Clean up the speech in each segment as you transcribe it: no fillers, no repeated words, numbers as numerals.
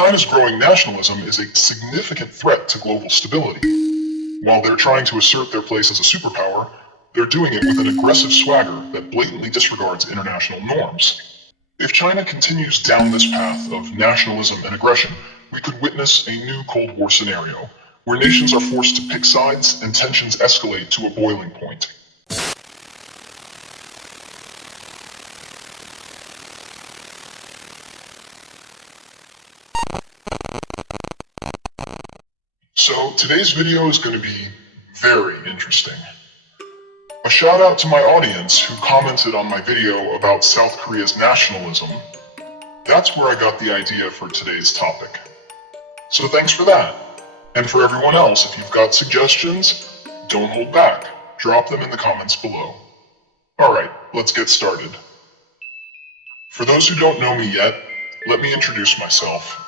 China's growing nationalism is a significant threat to global stability. While they're trying to assert their place as a superpower, they're doing it with an aggressive swagger that blatantly disregards international norms. If China continues down this path of nationalism and aggression, we could witness a new Cold War scenario, where nations are forced to pick sides and tensions escalate to a boiling point. So today's video is going to be very interesting. A shout out to my audience who commented on my video about South Korea's nationalism. That's where I got the idea for today's topic. So thanks for that. And for everyone else, if you've got suggestions, don't hold back. Drop them in the comments below. Alright, let's get started. For those who don't know me yet, let me introduce myself.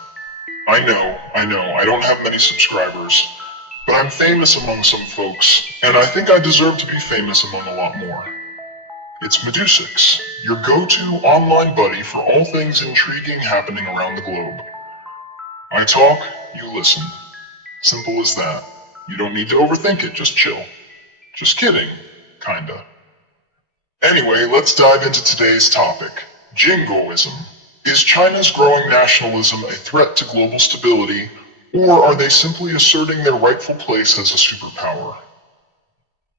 I know, I don't have many subscribers, but I'm famous among some folks, and I think I deserve to be famous among a lot more. It's Medusux, your go-to online buddy for all things intriguing happening around the globe. I talk, you listen. Simple as that. You don't need to overthink it, just chill. Just kidding, kinda. Anyway, let's dive into today's topic, jingoism. Is China's growing nationalism a threat to global stability, or are they simply asserting their rightful place as a superpower?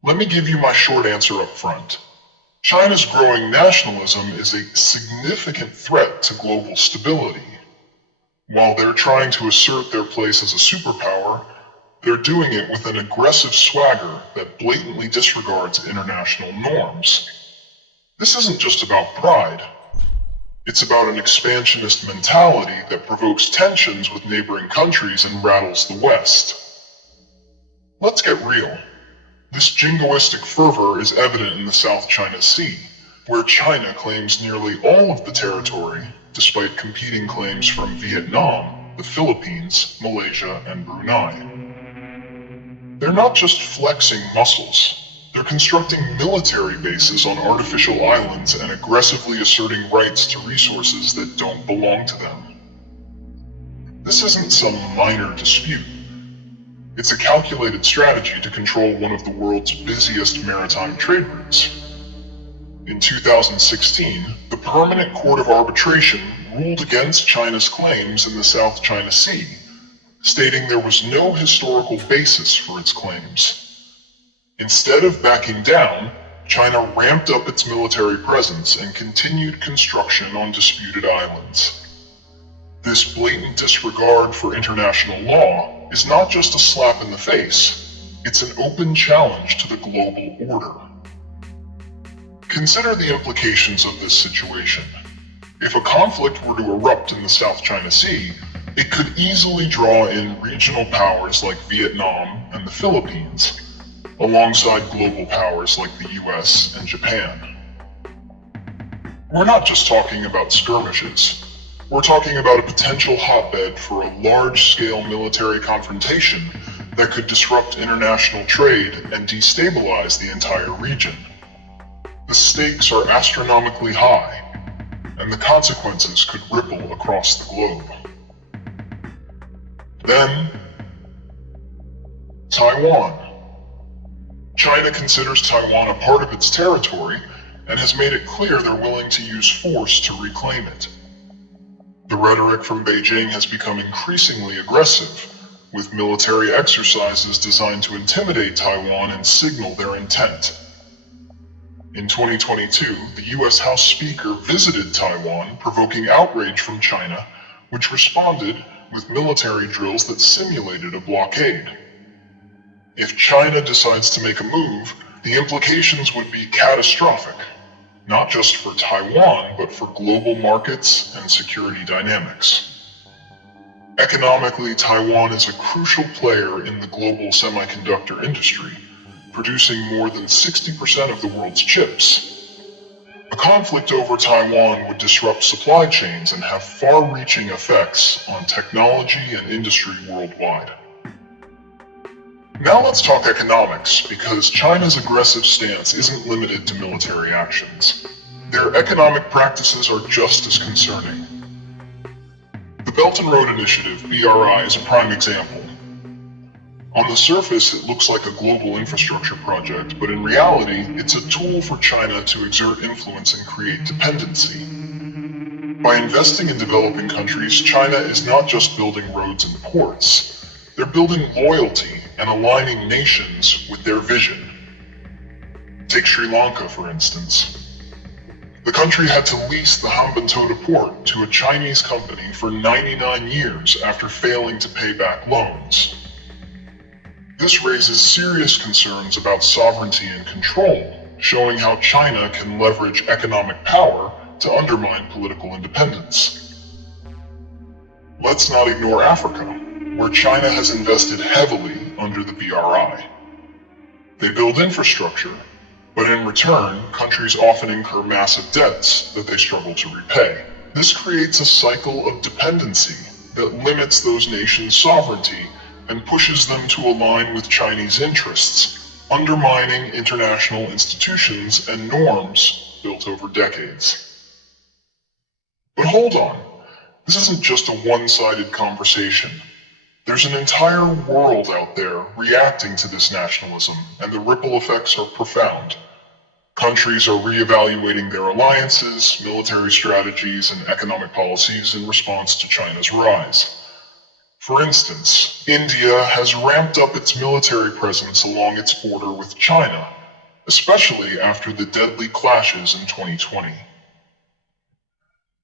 Let me give you my short answer up front. China's growing nationalism is a significant threat to global stability. While they're trying to assert their place as a superpower, they're doing it with an aggressive swagger that blatantly disregards international norms. This isn't just about pride. It's about an expansionist mentality that provokes tensions with neighboring countries and rattles the West. Let's get real. This jingoistic fervor is evident in the South China Sea, where China claims nearly all of the territory, despite competing claims from Vietnam, the Philippines, Malaysia, and Brunei. They're not just flexing muscles. They're constructing military bases on artificial islands and aggressively asserting rights to resources that don't belong to them. This isn't some minor dispute. It's a calculated strategy to control one of the world's busiest maritime trade routes. In 2016, the Permanent Court of Arbitration ruled against China's claims in the South China Sea, stating there was no historical basis for its claims. Instead of backing down, China ramped up its military presence and continued construction on disputed islands. This blatant disregard for international law is not just a slap in the face, it's an open challenge to the global order. Consider the implications of this situation. If a conflict were to erupt in the South China Sea, it could easily draw in regional powers like Vietnam and the Philippines, alongside global powers like the US and Japan. We're not just talking about skirmishes. We're talking about a potential hotbed for a large-scale military confrontation that could disrupt international trade and destabilize the entire region. The stakes are astronomically high, and the consequences could ripple across the globe. Then, Taiwan. China considers Taiwan a part of its territory and has made it clear they're willing to use force to reclaim it. The rhetoric from Beijing has become increasingly aggressive, with military exercises designed to intimidate Taiwan and signal their intent. In 2022, the US House Speaker visited Taiwan, provoking outrage from China, which responded with military drills that simulated a blockade. If China decides to make a move, the implications would be catastrophic, not just for Taiwan, but for global markets and security dynamics. Economically, Taiwan is a crucial player in the global semiconductor industry, producing more than 60% of the world's chips. A conflict over Taiwan would disrupt supply chains and have far-reaching effects on technology and industry worldwide. Now let's talk economics, because China's aggressive stance isn't limited to military actions. Their economic practices are just as concerning. The Belt and Road Initiative, BRI, is a prime example. On the surface, it looks like a global infrastructure project, but in reality, it's a tool for China to exert influence and create dependency. By investing in developing countries, China is not just building roads and ports. They're building loyalty and aligning nations with their vision. Take Sri Lanka, for instance. The country had to lease the Hambantota port to a Chinese company for 99 years after failing to pay back loans. This raises serious concerns about sovereignty and control, showing how China can leverage economic power to undermine political independence. Let's not ignore Africa, where China has invested heavily under the BRI. They build infrastructure, but in return, countries often incur massive debts that they struggle to repay. This creates a cycle of dependency that limits those nations' sovereignty and pushes them to align with Chinese interests, undermining international institutions and norms built over decades. But hold on, this isn't just a one-sided conversation. There's an entire world out there reacting to this nationalism, and the ripple effects are profound. Countries are reevaluating their alliances, military strategies, and economic policies in response to China's rise. For instance, India has ramped up its military presence along its border with China, especially after the deadly clashes in 2020.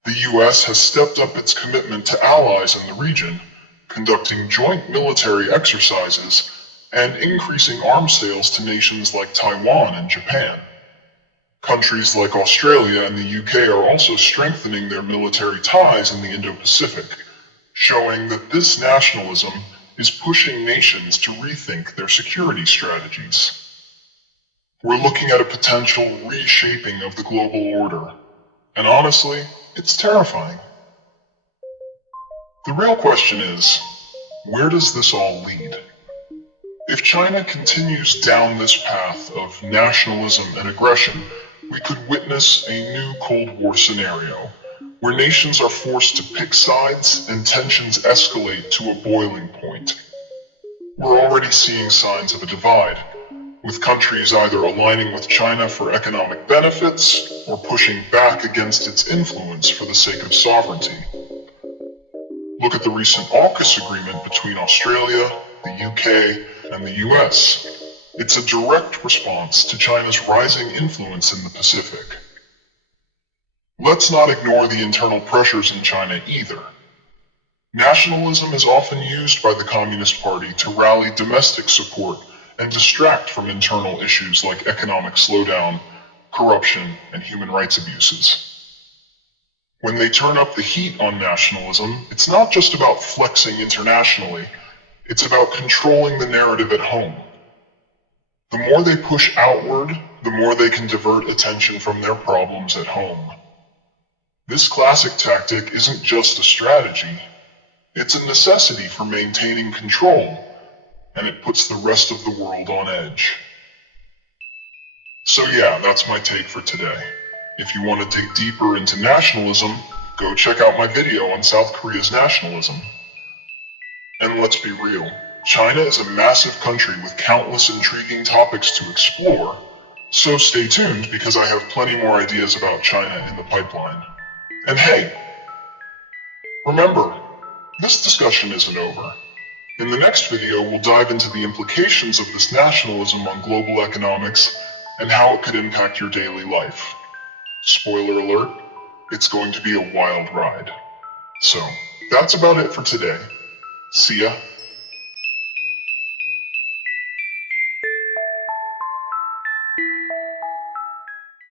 The US has stepped up its commitment to allies in the region, conducting joint military exercises and increasing arms sales to nations like Taiwan and Japan. Countries like Australia and the UK are also strengthening their military ties in the Indo-Pacific, showing that this nationalism is pushing nations to rethink their security strategies. We're looking at a potential reshaping of the global order, and honestly, it's terrifying. The real question is, where does this all lead? If China continues down this path of nationalism and aggression, we could witness a new Cold War scenario, where nations are forced to pick sides and tensions escalate to a boiling point. We're already seeing signs of a divide, with countries either aligning with China for economic benefits or pushing back against its influence for the sake of sovereignty. Look at the recent AUKUS agreement between Australia, the UK, and the US. It's a direct response to China's rising influence in the Pacific. Let's not ignore the internal pressures in China either. Nationalism is often used by the Communist Party to rally domestic support and distract from internal issues like economic slowdown, corruption, and human rights abuses. When they turn up the heat on nationalism, it's not just about flexing internationally, it's about controlling the narrative at home. The more they push outward, the more they can divert attention from their problems at home. This classic tactic isn't just a strategy, it's a necessity for maintaining control, and it puts the rest of the world on edge. So yeah, that's my take for today. If you want to dig deeper into nationalism, go check out my video on South Korea's nationalism. And let's be real, China is a massive country with countless intriguing topics to explore, so stay tuned because I have plenty more ideas about China in the pipeline. And hey, remember, this discussion isn't over. In the next video, we'll dive into the implications of this nationalism on global economics and how it could impact your daily life. Spoiler alert, it's going to be a wild ride. So, that's about it for today. See ya.